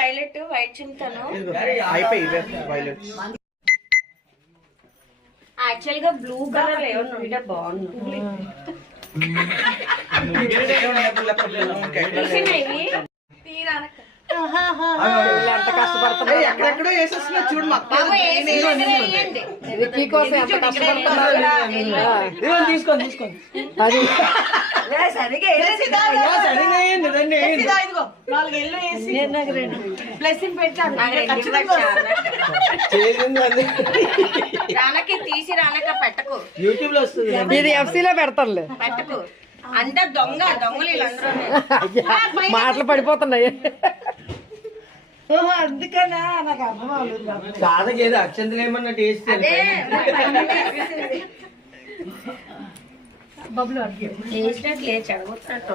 Violet white చింతాను actual గా blue colour ఏమన్నా ఉంటే బాగుంది. ఎంత కష్టపడుతున్నా ఎక్కడెక్కడో వేసేస్తున్నా చూడు విక్కీ కోసం ఎంత కష్టపడుతున్నా తీసుకోండి అది రానకి తీసి రానక పెట్టకు. యూట్యూబ్ లో వస్తుంది. ఇది ఎఫ్సీలో పెడతానులే. పెట్టకు అంటే దొంగలు వీళ్ళందరూ మాటలు పడిపోతున్నాయి. అందుకనా నాకు అర్థం అవ్వలేదు. కాదకేదో అక్షంతలు ఏమన్నా టేస్ట్ వేసినట్లు చెడగొట్టినట్టు